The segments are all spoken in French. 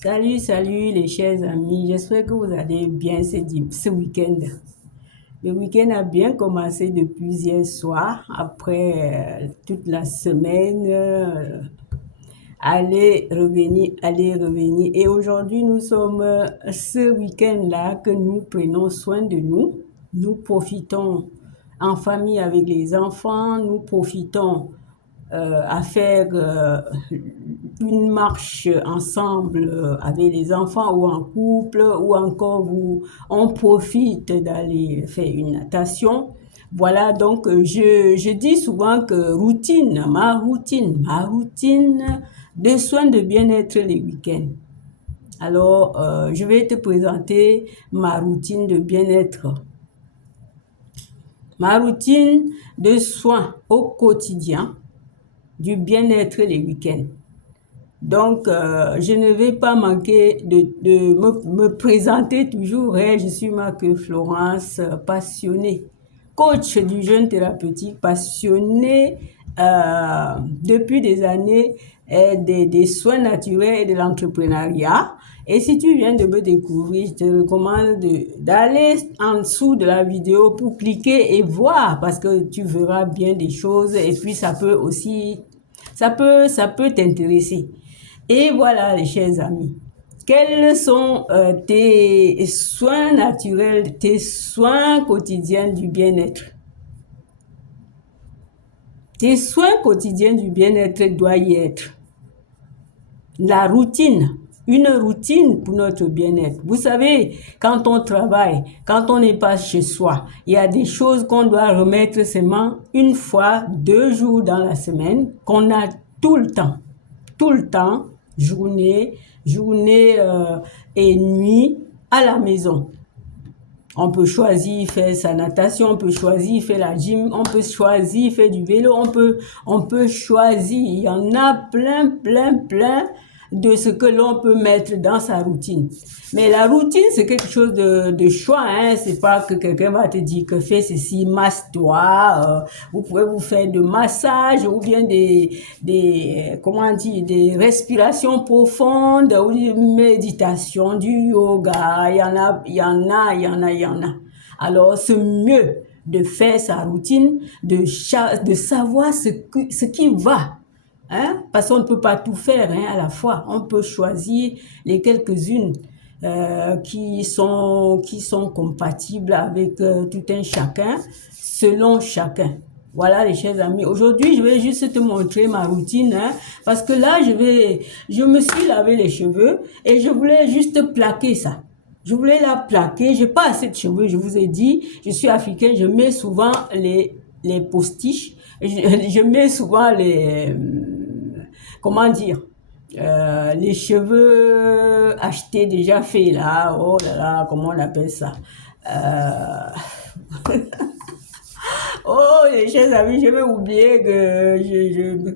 Salut, salut les chers amis. J'espère que vous allez bien ce week-end. Le week-end a bien commencé depuis hier soir, après toute la semaine, aller, revenir. Et aujourd'hui, nous sommes ce week-end-là que nous prenons soin de nous. Nous profitons en famille avec les enfants, nous profitons à faire une marche ensemble avec les enfants ou en couple, ou encore on profite d'aller faire une natation. Voilà, donc je dis souvent que ma routine de soins de bien-être les week-ends. Alors, je vais te présenter ma routine de bien-être. Ma routine de soins au quotidien du bien-être les week-ends. Donc, je ne vais pas manquer de me présenter toujours. Je suis Marc Florence, passionnée, coach du jeûne thérapeutique, passionnée depuis des années des soins naturels et de l'entrepreneuriat. Et si tu viens de me découvrir, je te recommande d'aller en dessous de la vidéo pour cliquer et voir, parce que tu verras bien des choses et puis ça peut t'intéresser. Et voilà, les chers amis, quels sont tes soins naturels, tes soins quotidiens du bien-être? Tes soins quotidiens du bien-être doivent y être la routine, une routine pour notre bien-être. Vous savez, quand on travaille, quand on n'est pas chez soi, il y a des choses qu'on doit remettre seulement une fois, 2 jours dans la semaine, qu'on a tout le temps, journée et nuit à la maison. On peut choisir faire sa natation, on peut choisir faire la gym, on peut choisir faire du vélo, on peut choisir. Il y en a plein de ce que l'on peut mettre dans sa routine. Mais la routine, c'est quelque chose de choix, hein. C'est pas que quelqu'un va te dire que fais ceci, masse-toi. Vous pouvez vous faire de massage ou bien des respirations profondes ou des méditations, du yoga. Il y en a. Alors, c'est mieux de faire sa routine, de savoir ce qui va. Hein? Parce qu'on ne peut pas tout faire à la fois. On peut choisir les quelques-unes qui sont compatibles avec tout un chacun, selon chacun. Voilà les chers amis. Aujourd'hui, je vais juste te montrer ma routine, parce que là, je me suis lavé les cheveux et je voulais juste plaquer ça. Je voulais la plaquer. J'ai pas assez de cheveux, je vous ai dit. Je suis africaine, je mets souvent les postiches. Je mets souvent les cheveux achetés déjà faits là. Oh là là, comment on appelle ça? Oh, les chers amis, je vais oublier que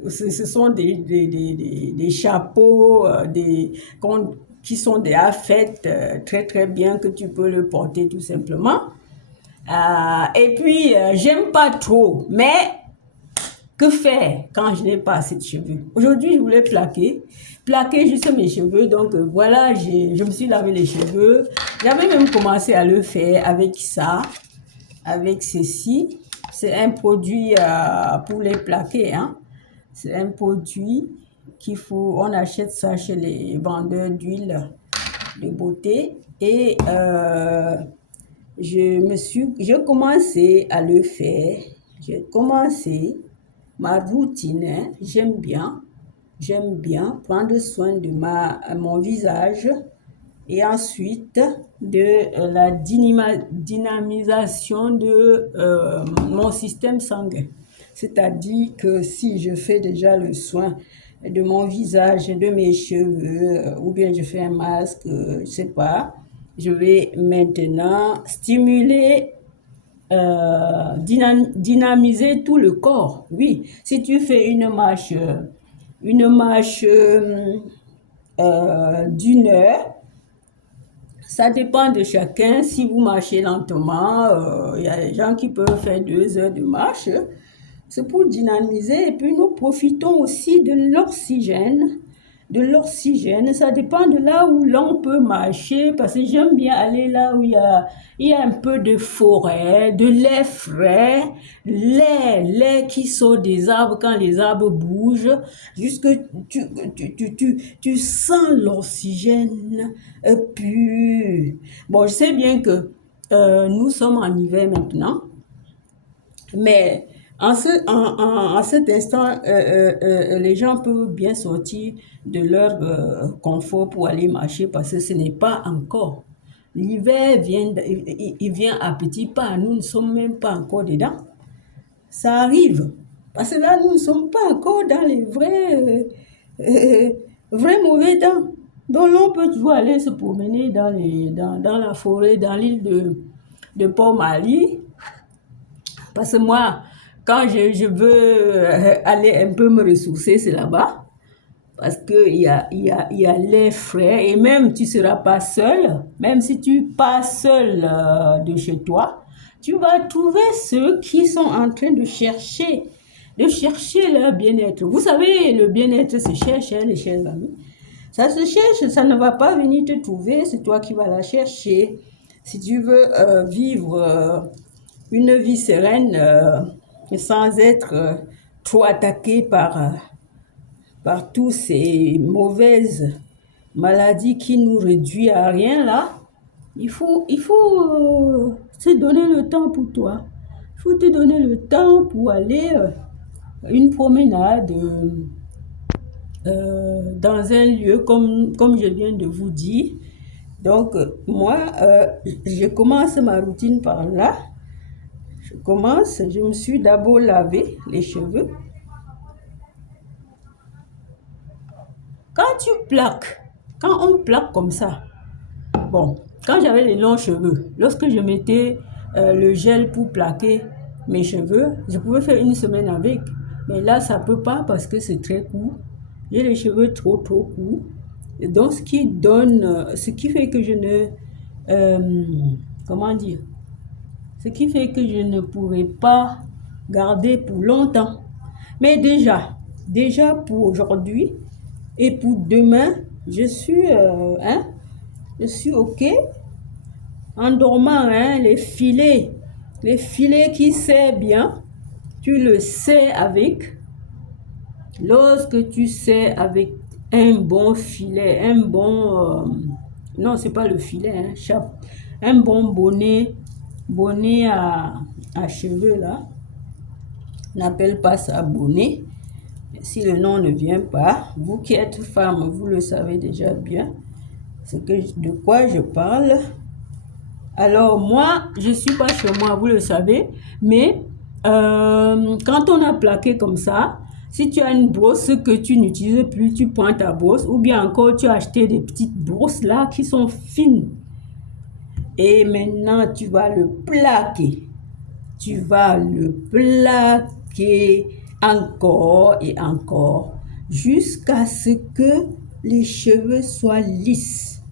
ce sont des chapeaux qui sont déjà faits très bien, que tu peux le porter tout simplement. Et puis, j'aime pas trop, mais que faire quand je n'ai pas assez de cheveux? Aujourd'hui, je voulais plaquer juste mes cheveux. Donc, voilà, je me suis lavé les cheveux. J'avais même commencé à le faire avec ça, avec ceci. C'est un produit pour les plaquer, hein. C'est un produit on achète ça chez les vendeurs d'huile de beauté. Et j'ai commencé à le faire. J'ai commencé ma routine, hein. J'aime bien prendre soin de mon visage et ensuite de la dynamisation de mon système sanguin. C'est-à-dire que si je fais déjà le soin de mon visage, de mes cheveux, ou bien je fais un masque, je sais pas, je vais maintenant stimuler, dynamiser tout le corps. Oui, si tu fais une marche d'une heure, ça dépend de chacun. Si vous marchez lentement, il y a des gens qui peuvent faire 2 heures de marche. C'est pour dynamiser. Et puis, nous profitons aussi de l'oxygène de l'oxygène. Ça dépend de là où l'on peut marcher, parce que j'aime bien aller là où il y a un peu de forêt, de l'air frais, l'air qui sort des arbres quand les arbres bougent, jusque tu sens l'oxygène pur. Bon, je sais bien que nous sommes en hiver maintenant, mais en cet instant, les gens peuvent bien sortir de leur confort pour aller marcher parce que ce n'est pas encore. L'hiver vient, il vient à petits pas. Nous ne sommes même pas encore dedans. Ça arrive. Parce que là, nous ne sommes pas encore dans les vrais mauvais temps. Donc, l'on peut toujours aller se promener dans la forêt, dans l'île de Port-Mali. Parce que moi, quand je veux aller un peu me ressourcer, c'est là-bas. Parce qu'il y a l'air frais et même tu ne seras pas seul. Même si tu pars seul de chez toi, tu vas trouver ceux qui sont en train de chercher leur bien-être. Vous savez, le bien-être se cherche, hein, les chers amis. Ça se cherche, ça ne va pas venir te trouver, c'est toi qui vas la chercher. Si tu veux vivre une vie sereine sans être trop attaqué par toutes ces mauvaises maladies qui nous réduisent à rien là, il faut se donner le temps pour toi. Il faut te donner le temps pour aller une promenade dans un lieu comme je viens de vous dire. Donc, moi, je commence ma routine par là. Je me suis d'abord lavé les cheveux. Quand on plaque comme ça, bon, quand j'avais les longs cheveux, lorsque je mettais le gel pour plaquer mes cheveux, je pouvais faire une semaine avec. Mais là, ça ne peut pas parce que c'est très court. J'ai les cheveux trop courts. Et donc, ce qui fait que je ne... comment dire? Ce qui fait que je ne pourrais pas garder pour longtemps. Mais déjà pour aujourd'hui et pour demain, je suis OK. En dormant, hein, les filets qui serrent bien, tu le sais avec. Lorsque tu sais avec un bon filet, non, c'est pas le filet, hein, un bon bonnet à cheveux là, n'appelle pas ça bonnet. Si le nom ne vient pas, vous qui êtes femme, vous le savez déjà bien, de quoi je parle. Alors moi, je ne suis pas chez moi, vous le savez, mais quand on a plaqué comme ça, si tu as une brosse que tu n'utilises plus, tu prends ta brosse, ou bien encore tu as acheté des petites brosses là qui sont fines. Et maintenant, tu vas le plaquer. Tu vas le plaquer encore et encore jusqu'à ce que les cheveux soient lisses.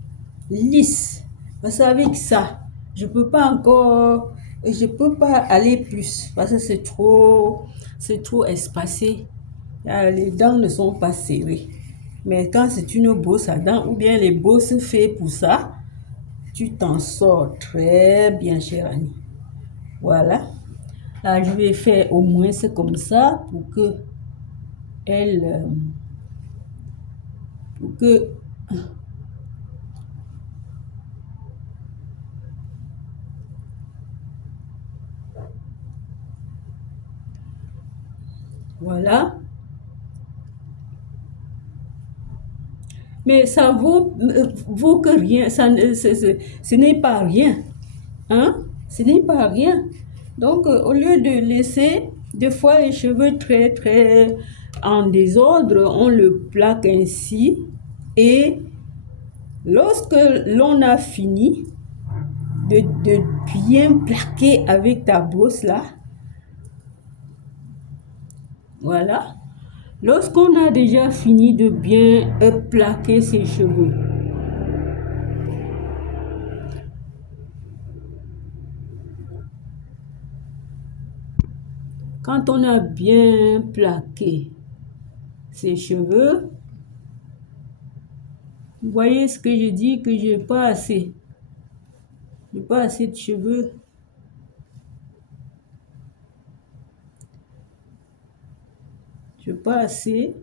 Parce qu'avec ça, je peux pas aller plus parce que c'est trop espacé. Les dents ne sont pas serrées. Mais quand c'est une brosse à dents ou bien les brosses faites pour ça, tu t'en sors très bien, cher ami. Voilà. Là, je vais faire au moins c'est comme ça pour que voilà. Mais ça vaut que rien. Ce n'est pas rien. Hein? Ce n'est pas rien. Donc, au lieu de laisser des fois les cheveux très en désordre, on le plaque ainsi. Et lorsque l'on a fini de bien plaquer avec ta brosse là, voilà. Lorsqu'on a déjà fini de bien plaquer ses cheveux, quand on a bien plaqué ses cheveux, Vous voyez ce que je dis, que j'ai pas assez. J'ai pas assez de cheveux. J'ai pas assez.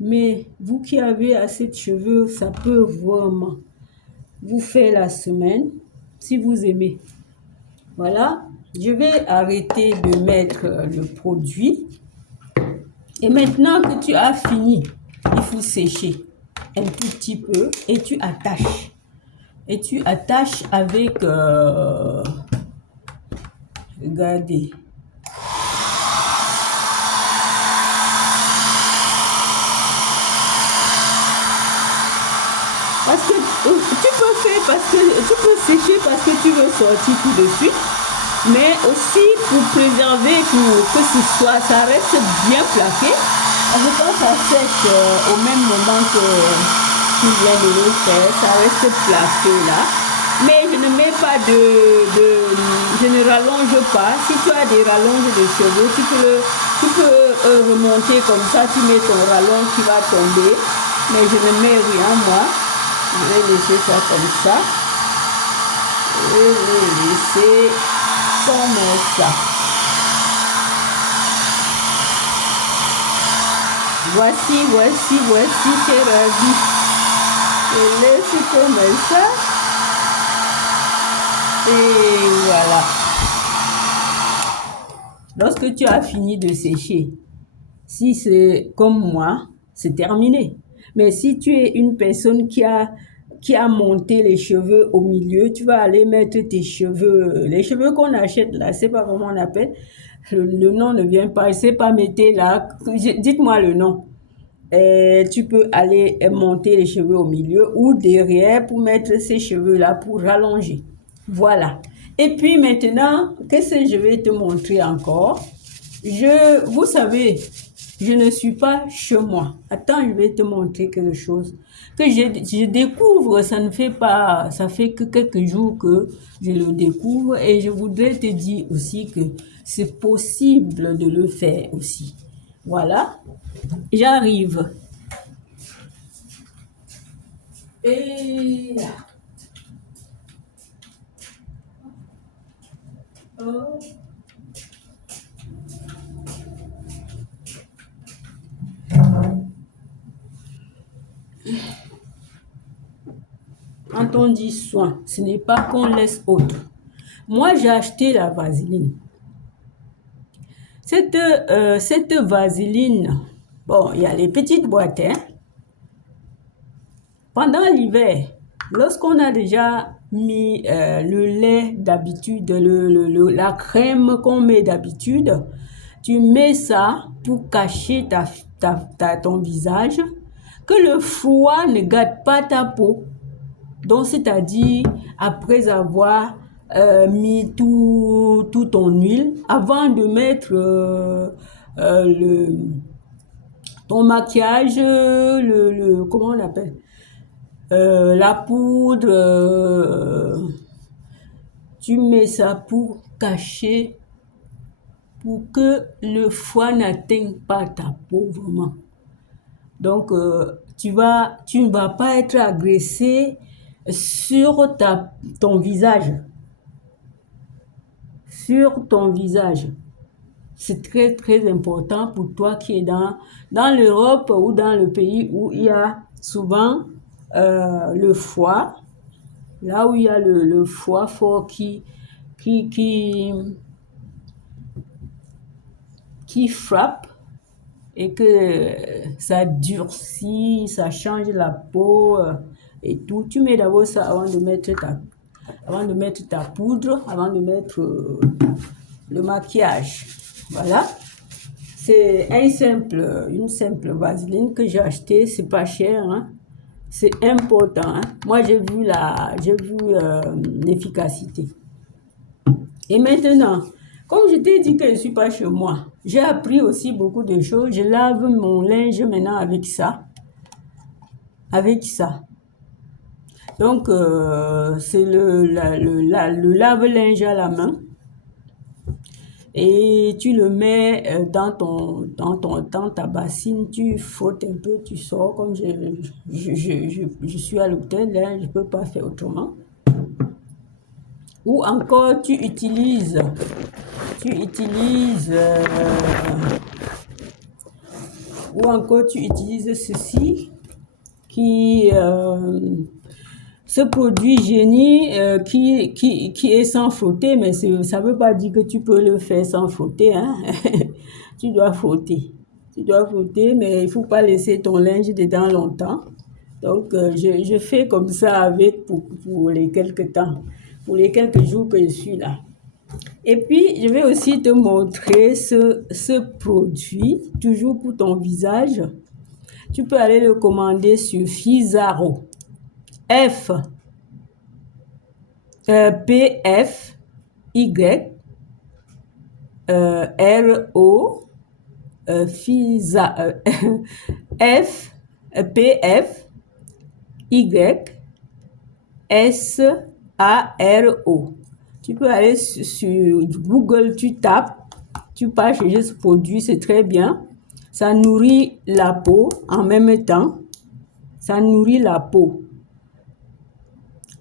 Mais vous qui avez assez de cheveux, ça peut vraiment vous faire la semaine si vous aimez. Voilà, je vais arrêter de mettre le produit. Et maintenant que tu as fini, il faut sécher un tout petit peu et tu attaches. Et tu attaches avec, regardez, parce que tu peux faire, parce que tu peux sécher parce que tu veux sortir tout de suite, mais aussi pour préserver, pour que ça reste bien plaqué. Parce que quand ça sèche au même moment que tu viens de le faire, ça reste plaqué là. Mais je ne mets pas je ne rallonge pas. Si tu as des rallonges de cheveux, tu peux remonter comme ça, tu mets ton rallonge qui va tomber. Mais je ne mets rien moi. Je vais laisser ça comme ça. Je vais le laisser comme ça. Voici, c'est ravi. Je laisse comme ça. Et voilà. Lorsque tu as fini de sécher, si c'est comme moi, c'est terminé. Mais si tu es une personne qui a monté les cheveux au milieu, tu vas aller mettre tes cheveux, les cheveux qu'on achète là, c'est pas comment on appelle, le nom ne vient pas, je sais pas, mettez là, dites-moi le nom. Tu peux aller monter les cheveux au milieu ou derrière pour mettre ces cheveux là pour rallonger. Voilà. Et puis maintenant, qu'est-ce que je vais te montrer encore? Vous savez, je ne suis pas chez moi. Attends, je vais te montrer quelque chose que je découvre. Ça fait que quelques jours que je le découvre et je voudrais te dire aussi que c'est possible de le faire aussi. Voilà, j'arrive. Et oh. Quand on dit soin, ce n'est pas qu'on laisse autre. Moi, j'ai acheté la vaseline. Cette vaseline, bon, il y a les petites boîtes, hein. Pendant l'hiver, lorsqu'on a déjà mis le lait d'habitude, la crème qu'on met d'habitude, tu mets ça pour cacher ton visage, que le froid ne gâte pas ta peau. Donc, c'est-à-dire, après avoir mis tout ton huile, avant de mettre ton maquillage, comment on appelle? La poudre, tu mets ça pour cacher, pour que le froid n'atteigne pas ta peau vraiment. Donc, tu ne vas pas être agressé sur ton visage. Sur ton visage. C'est très, très important pour toi qui es dans l'Europe ou dans le pays où il y a souvent le froid. Là où il y a le froid fort qui frappe et que ça durcit, ça change la peau et tout. Tu mets d'abord ça avant de mettre ta poudre, avant de mettre le maquillage. Voilà. C'est une simple vaseline que j'ai acheté, c'est pas cher, hein. C'est important, hein. Moi, j'ai vu l'efficacité. Et maintenant, comme je t'ai dit que je ne suis pas chez moi, j'ai appris aussi beaucoup de choses. Je lave mon linge maintenant avec ça. Avec ça. Donc, c'est le lave-linge à la main. et tu le mets dans ta bassine, tu frottes un peu, tu sors, comme je suis à l'hôtel, là, je ne peux pas faire autrement. Ou encore, tu utilises ceci qui ce produit génie qui est sans frotter, mais ça ne veut pas dire que tu peux le faire sans frotter, hein. Tu dois frotter. Tu dois frotter, mais il ne faut pas laisser ton linge dedans longtemps. Donc, je fais comme ça avec pour les quelques temps, pour les quelques jours que je suis là. Et puis, je vais aussi te montrer ce produit, toujours pour ton visage. Tu peux aller le commander sur Fizarro. P-F-Y-R-O, F-P-F-Y-S-A-R-O. Tu peux aller sur Google, tu tapes, tu peux chercher ce produit, c'est très bien. Ça nourrit la peau en même temps. Ça nourrit la peau.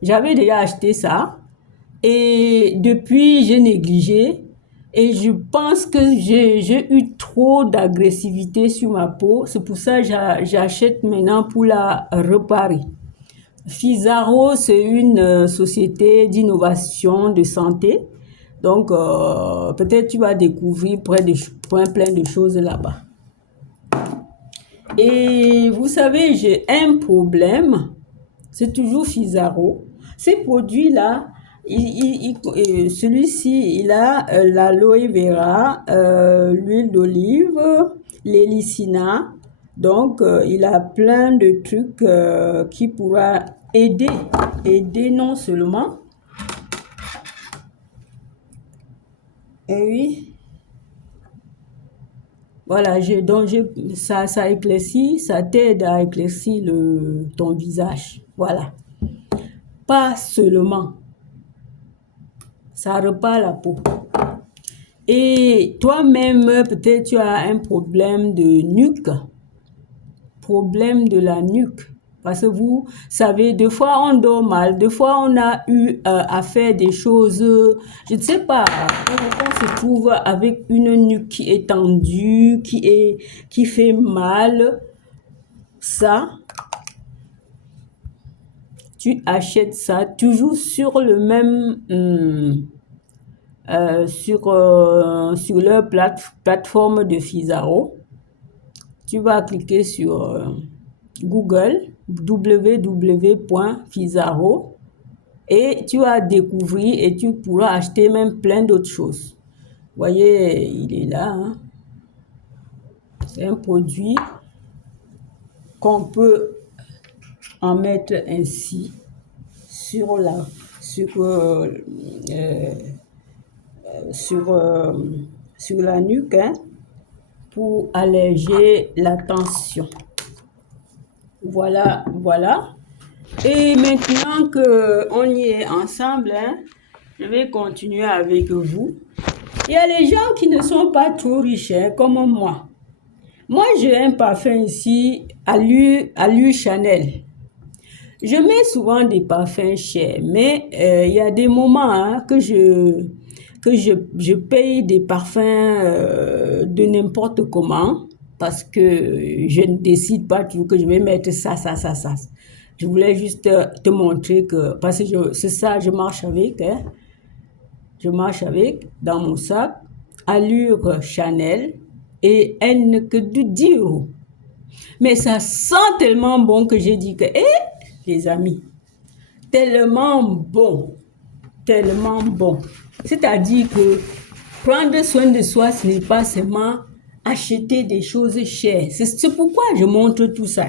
J'avais déjà acheté ça et depuis, j'ai négligé et je pense que j'ai eu trop d'agressivité sur ma peau. C'est pour ça que j'achète maintenant pour la réparer. Fizarro, c'est une société d'innovation de santé. Donc, peut-être tu vas découvrir plein de choses là-bas. Et vous savez, j'ai un problème. C'est toujours Fizarro. Ces produits-là, celui-ci, il a l'aloe vera, l'huile d'olive, l'hélicina. Donc, il a plein de trucs qui pourra aider non seulement. Et oui. Voilà, ça éclaircit, ça t'aide à éclaircir ton visage. Voilà. Pas seulement. Ça repart la peau. Et toi-même, peut-être tu as un problème de nuque. Problème de la nuque. Parce que vous savez, des fois on dort mal, des fois on a eu à faire des choses, je ne sais pas, on se trouve avec une nuque qui est tendue, qui fait mal. Ça, tu achètes ça toujours sur le même, sur leur plateforme de Fizarro. Tu vas cliquer sur Google, www.fizarro, et tu vas découvrir et tu pourras acheter même plein d'autres choses. Vous voyez, il est là. Hein? C'est un produit qu'on peut en mettre ainsi sur la nuque, hein, pour alléger la tension. Voilà. Et maintenant qu'on y est ensemble, hein, je vais continuer avec vous. Il y a les gens qui ne sont pas trop riches, hein, comme moi. Moi, j'ai un parfum ici, Allure Chanel. Je mets souvent des parfums chers, mais il y a des moments, hein, que je paye des parfums de n'importe comment, parce que je ne décide pas toujours que je vais mettre ça. Je voulais juste te montrer que, parce que c'est ça, je marche avec, hein. Je marche avec dans mon sac, Allure Chanel, et elle ne que de dire. Mais ça sent tellement bon que j'ai dit que, les amis, tellement bon. C'est-à-dire que prendre soin de soi, ce n'est pas seulement acheter des choses chères. C'est pourquoi je montre tout ça.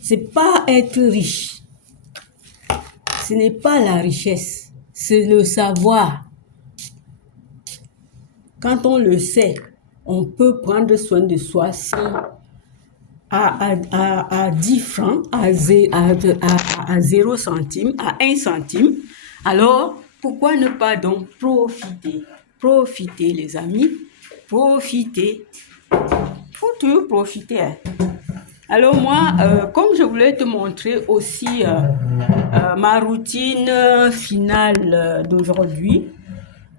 C'est pas être riche. Ce n'est pas la richesse. C'est le savoir. Quand on le sait, on peut prendre soin de soi sans à 10 francs, à 0 centime, à 1 centime. Alors, pourquoi ne pas donc profiter? Profitez, les amis. Profitez. Faut toujours profiter. Hein. Alors moi, comme je voulais te montrer aussi ma routine finale d'aujourd'hui,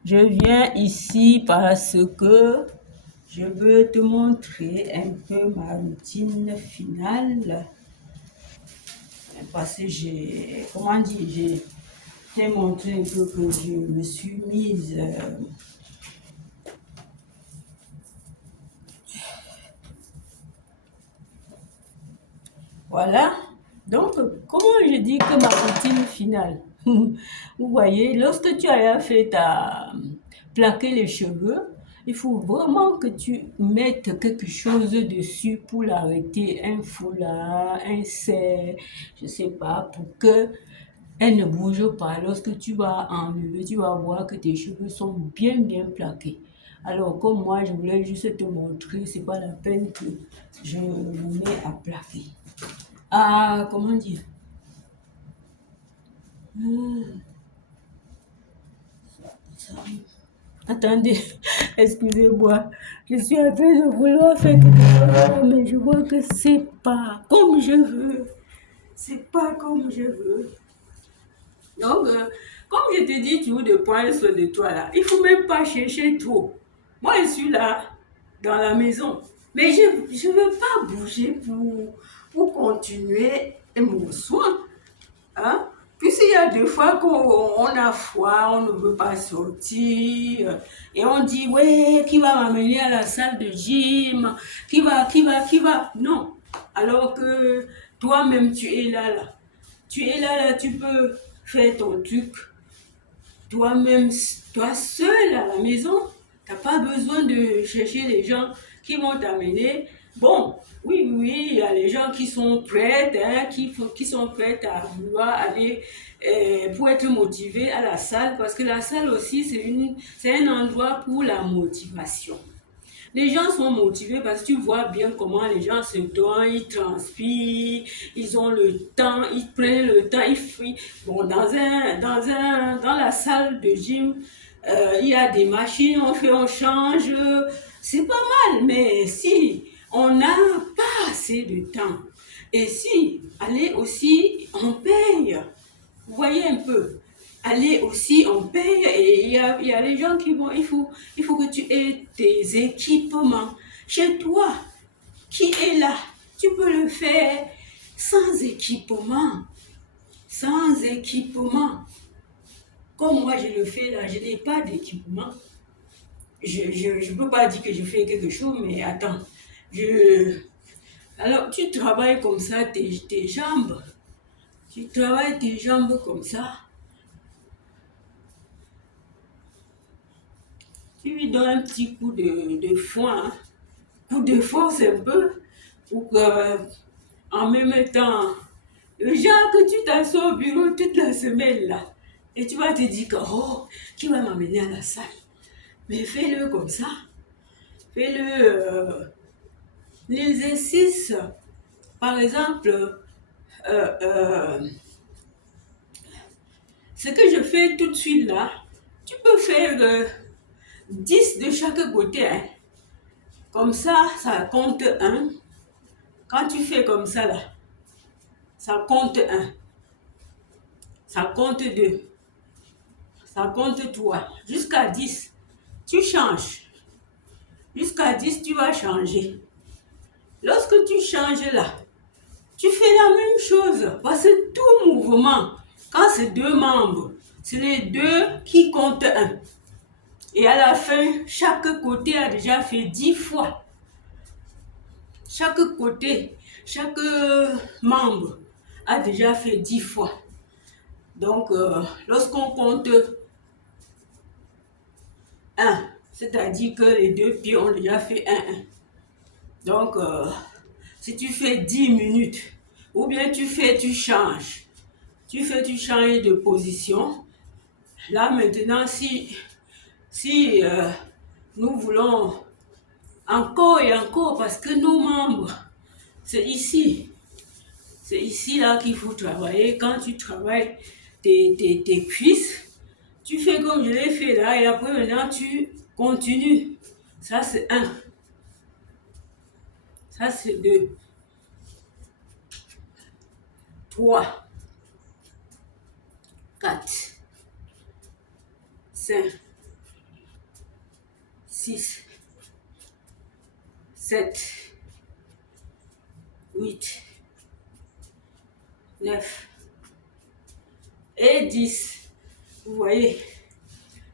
je viens ici parce que je veux te montrer un peu ma routine finale. Parce que j'ai montré un peu que je me suis mise... Voilà. Donc, comment je dis que ma routine finale? Vous voyez, lorsque tu as fait plaquer les cheveux, il faut vraiment que tu mettes quelque chose dessus pour l'arrêter, un foulard, un serre, je sais pas, pour que elle ne bouge pas. Lorsque tu vas enlever, tu vas voir que tes cheveux sont bien plaqués. Alors, comme moi, je voulais juste te montrer, c'est pas la peine que je me mets à plaquer. Ah, comment dire? Attendez, excusez-moi. Je suis en train de vouloir faire quelque chose, mais je vois que c'est pas comme je veux. C'est pas comme je veux. Donc, comme je te dis toujours de prendre soin de toi là, il faut même pas chercher trop. Moi, je suis là, dans la maison, mais je ne veux pas bouger pour continuer mon soin. Hein? Puisqu'il y a des fois qu'on a froid, on ne veut pas sortir, et on dit, ouais, qui va m'amener à la salle de gym? Qui va? Non. Alors que toi-même, tu es là. Tu es là, tu peux faire ton truc. Toi-même, toi seul à la maison, tu n'as pas besoin de chercher les gens qui vont t'amener. Bon, oui, il y a les gens qui sont prêts, hein, qui sont prêts à vouloir aller pour être motivés à la salle, parce que la salle aussi, c'est un endroit pour la motivation. Les gens sont motivés parce que tu vois bien comment les gens se donnent, ils transpirent, ils ont le temps, ils prennent le temps, ils fuient. Bon, dans la salle de gym, il y a des machines, on change, c'est pas mal, mais si on n'a pas assez de temps, et si aller aussi, on paye, vous voyez un peu. Aller aussi, on paye et il y a les gens qui vont, il faut que tu aies tes équipements chez toi qui est là. Tu peux le faire sans équipement. Sans équipement. Comme moi, je le fais là, je n'ai pas d'équipement. Je ne peux pas dire que je fais quelque chose, mais attends. Alors, tu travailles comme ça, tes jambes. Tu travailles tes jambes comme ça. Tu lui donnes un petit coup de foin, hein, coup de force un peu, pour que, en même temps, le genre que tu t'assois au bureau toute la semaine là, et tu vas te dire que, oh, qui va m'amener à la salle? Mais fais-le comme ça. Fais-le l'exercice. Par exemple, ce que je fais tout de suite là, tu peux faire 10 de chaque côté. Hein. Comme ça compte 1. Quand tu fais comme ça là, ça compte 1. Ça compte 2. Ça compte 3. Jusqu'à 10. Tu changes. Jusqu'à 10, tu vas changer. Lorsque tu changes là, tu fais la même chose. Parce que tout mouvement, quand c'est 2 membres, c'est les 2 qui comptent 1. Et à la fin, chaque côté a déjà fait 10 fois. Chaque côté, chaque membre a déjà fait 10 fois. Donc, lorsqu'on compte 1, c'est-à-dire que les 2 pieds ont déjà fait 1. Donc, si tu fais 10 minutes, ou bien tu changes. Tu changes de position. Là, maintenant, si nous voulons encore et encore, parce que nos membres, c'est ici. C'est ici là qu'il faut travailler. Quand tu travailles tes cuisses, Tu fais comme je l'ai fait là et après maintenant tu continues. Ça c'est 1. Ça c'est 2. 3. 4. 5. 6. 7. 8. 9. Et 10. Vous voyez?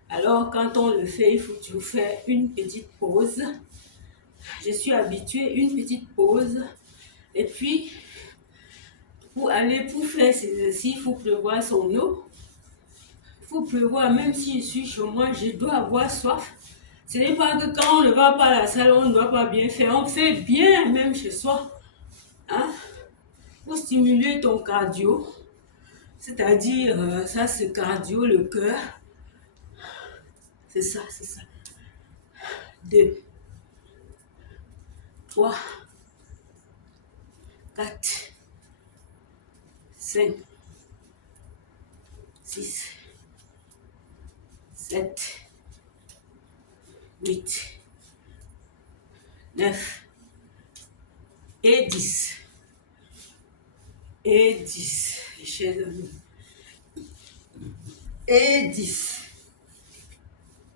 Alors, quand on le fait, il faut toujours faire une petite pause. Je suis habituée, une petite pause. Et puis, pour faire ces exercices, il faut prévoir son eau. Il faut prévoir, même si je suis chez moi, je dois avoir soif. Ce n'est pas que quand on ne va pas à la salle, on ne doit pas bien faire. On fait bien, même chez soi. Hein? Pour stimuler ton cardio. C'est-à-dire, ça c'est cardio, le cœur. C'est ça, c'est ça. 2, 3, 4, 5, 6, 7, 8, 9 et 10. Et 10, chers amis. Et 10.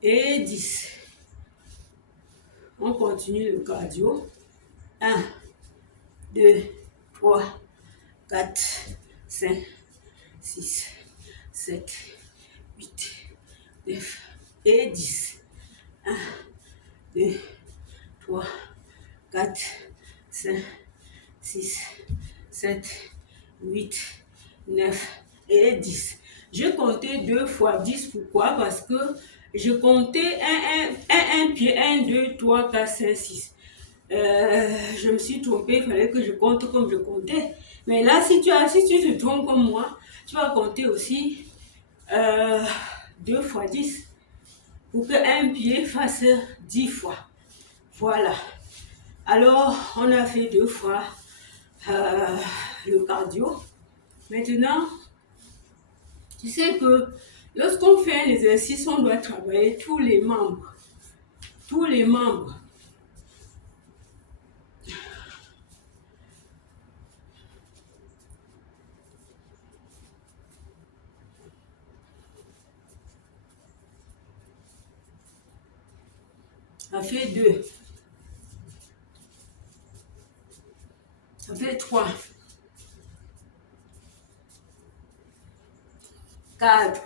Et 10. On continue le cardio. 1, 2, 3, 4, 5, 6, 7, 8, 9 et 10. 1, 2, 3, 4, 5, 6, 7, 8, 9 et 10. Je comptais 2 fois 10. Pourquoi? Parce que je comptais un pied. 1, 2, 3, 4, 5, 6. Je me suis trompée. Il fallait que je compte comme je comptais. Mais là, si tu te trompes comme moi, tu vas compter aussi 2 fois 10. Pour qu'un pied fasse 10 fois. Voilà. Alors, on a fait 2 fois le cardio. Maintenant, tu sais que lorsqu'on fait un exercice, on doit travailler tous les membres. Tous les membres. Ça fait 2. Ça fait 3. 4.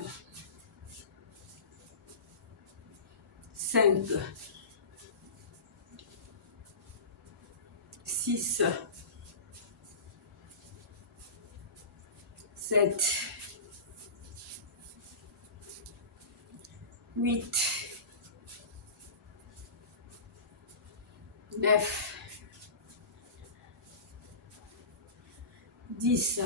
5. 6. 7. 8. 9. 10.